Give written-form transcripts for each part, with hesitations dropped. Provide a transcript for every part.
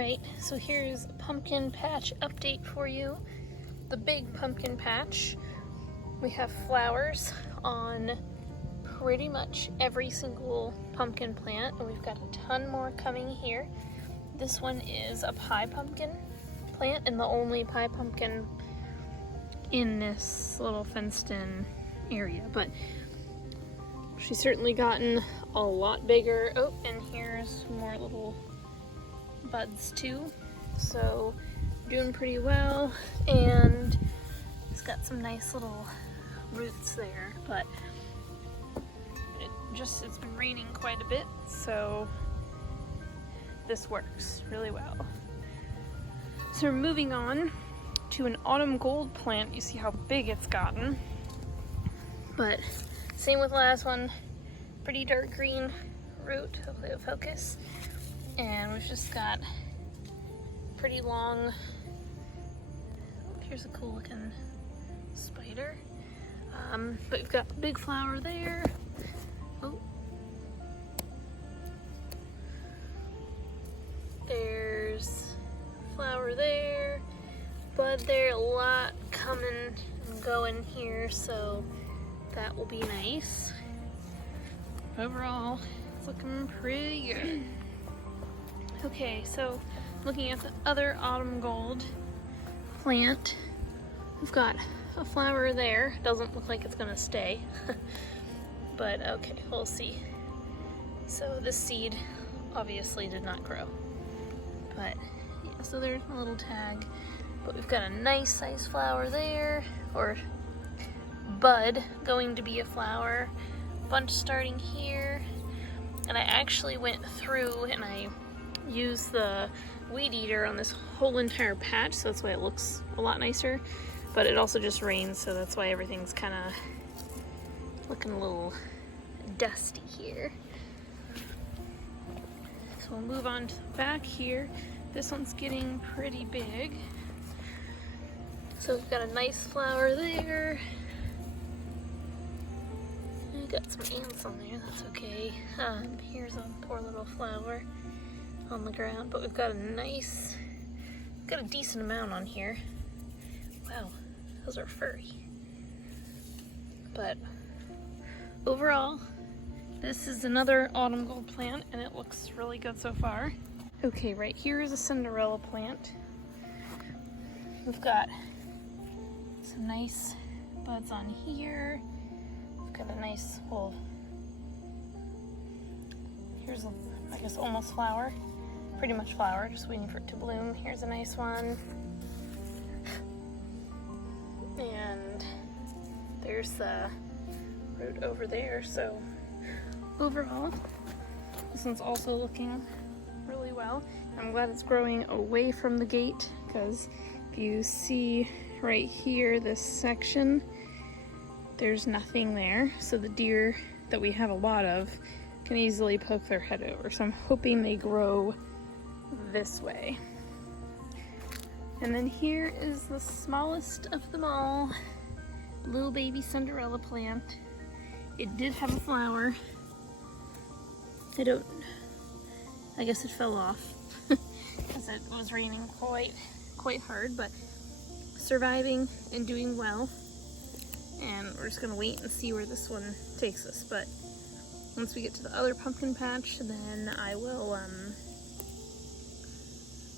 Alright, so here's a pumpkin patch update for you. The big pumpkin patch. We have flowers on pretty much every single pumpkin plant, and we've got a ton more coming here. This one is a pie pumpkin plant, and the only pie pumpkin in this little fenced-in area, but she's certainly gotten a lot bigger. Oh, and here's more little buds too, so doing pretty well, and it's got some nice little roots there, but it's been raining quite a bit, so this works really well. So we're moving on to an autumn gold plant. You see how big it's gotten, but same with the last one, pretty dark green root. Hopefully it'll focus. And we've just got pretty long, here's a cool looking spider, but we've got a big flower there. Oh, there's flower there, bud there, a lot coming and going here, so that will be nice. Overall, it's looking pretty good. Okay, so looking at the other autumn gold plant, we've got a flower there. Doesn't look like it's gonna stay, but okay, we'll see. So this seed obviously did not grow, but yeah, so there's a little tag, but we've got a nice size flower there, or bud going to be a flower, bunch starting here, and I actually went through and I use the weed eater on this whole entire patch, so that's why it looks a lot nicer, but it also just rains, so that's why everything's kind of looking a little dusty here. So we'll move on to the back here. This one's getting pretty big, so we've got a nice flower there. We got some ants on there, that's okay. Here's a poor little flower on the ground, but we've got a decent amount on here. Wow, those are furry. But overall, this is another autumn gold plant, and it looks really good so far. Okay, right here is a Cinderella plant. We've got some nice buds on here. We've got a nice, well, here's a, I guess, almost flower. Pretty much flower, just waiting for it to bloom. Here's a nice one. And there's the root over there. So overall, this one's also looking really well. I'm glad it's growing away from the gate, because if you see right here, this section, there's nothing there. So the deer that we have a lot of can easily poke their head over. So I'm hoping they grow this way. And then here is the smallest of them all, little baby Cinderella plant. It did have a flower. I guess it fell off because it was raining quite hard, but surviving and doing well. And we're just gonna wait and see where this one takes us. But once we get to the other pumpkin patch, then I will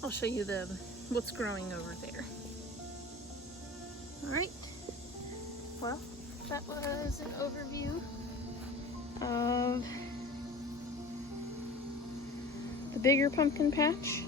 I'll show you what's growing over there. All right, well, that was an overview of the bigger pumpkin patch.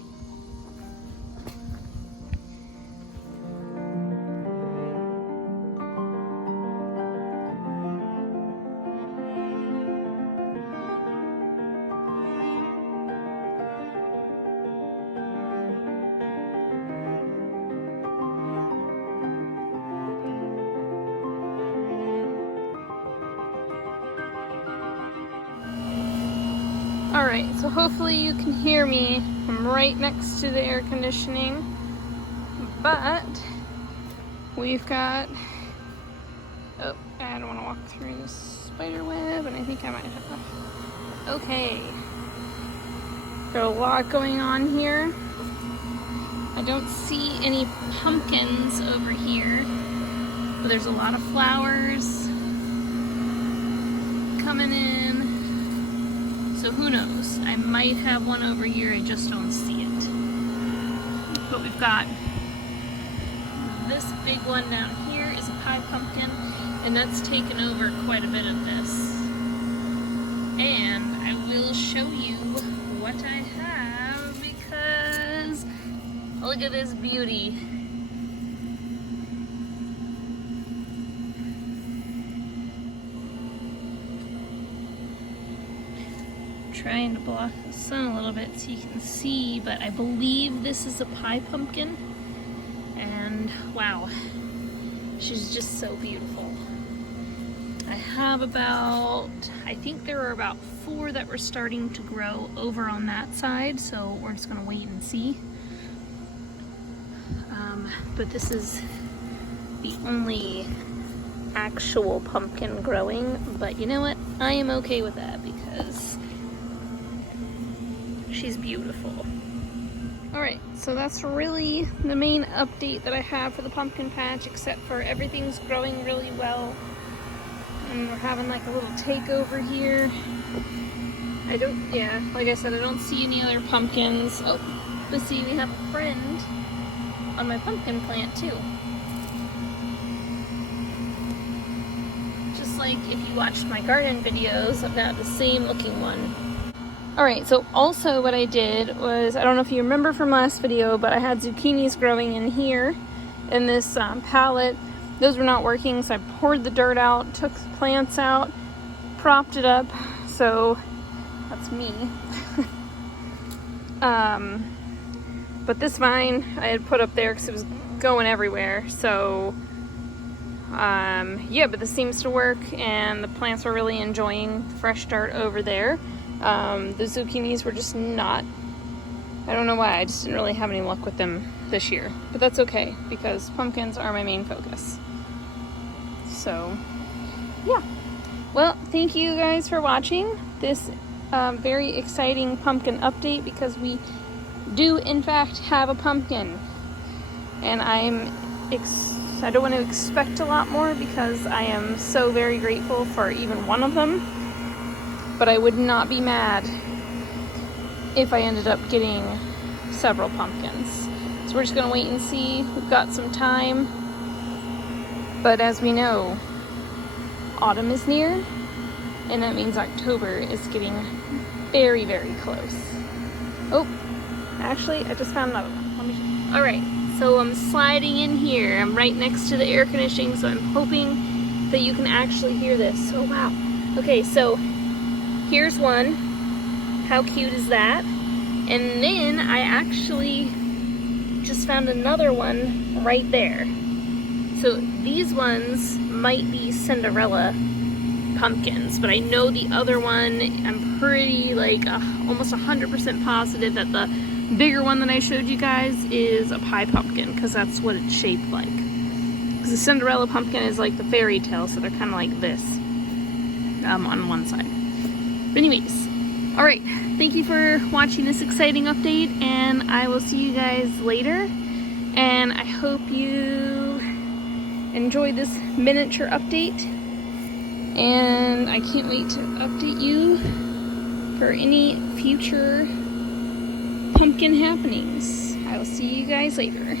Alright, so hopefully you can hear me. I'm right next to the air conditioning, but we've got, oh, I don't want to walk through this spider web, and I think I might have, okay. Got a lot going on here. I don't see any pumpkins over here, but there's a lot of flowers coming in. So who knows? I might have one over here, I just don't see it. But we've got this big one down here is a pie pumpkin, and that's taken over quite a bit of this. And I will show you what I have because look at this beauty. Trying to block the sun a little bit so you can see, but I believe this is a pie pumpkin. And wow, she's just so beautiful. I have about, I think there were about 4 that were starting to grow over on that side, so we're just gonna wait and see. But this is the only actual pumpkin growing, but you know what? I am okay with that because she's beautiful. Alright, so that's really the main update that I have for the pumpkin patch, except for everything's growing really well. And we're having like a little takeover here. Like I said, I don't see any other pumpkins. Oh, but see, we have a friend on my pumpkin plant too. Just like if you watched my garden videos, I've got the same looking one. Alright, so also what I did was, I don't know if you remember from last video, but I had zucchinis growing in here in this pallet. Those were not working, so I poured the dirt out, took the plants out, propped it up, so that's me. But this vine I had put up there because it was going everywhere, so yeah, but this seems to work and the plants are really enjoying fresh dirt over there. The zucchinis were just not, I don't know why, I just didn't really have any luck with them this year, but that's okay because pumpkins are my main focus. So yeah, well, thank you guys for watching this very exciting pumpkin update, because we do in fact have a pumpkin, and I don't want to expect a lot more because I am so very grateful for even one of them, but I would not be mad if I ended up getting several pumpkins. So we're just gonna wait and see. We've got some time, but as we know, autumn is near, and that means October is getting very, very close. Oh, actually, I just found another one. Let me show you. All right, so I'm sliding in here. I'm right next to the air conditioning, so I'm hoping that you can actually hear this. Oh, wow. Okay, so here's one. How cute is that? And then I actually just found another one right there. So these ones might be Cinderella pumpkins, but I know the other one, I'm pretty like almost 100% positive that the bigger one that I showed you guys is a pie pumpkin, because that's what it's shaped like. Because the Cinderella pumpkin is like the fairy tale, so they're kind of like this on one side. But anyways, all right, thank you for watching this exciting update, and I will see you guys later. And I hope you enjoyed this miniature update, and I can't wait to update you for any future pumpkin happenings. I will see you guys later.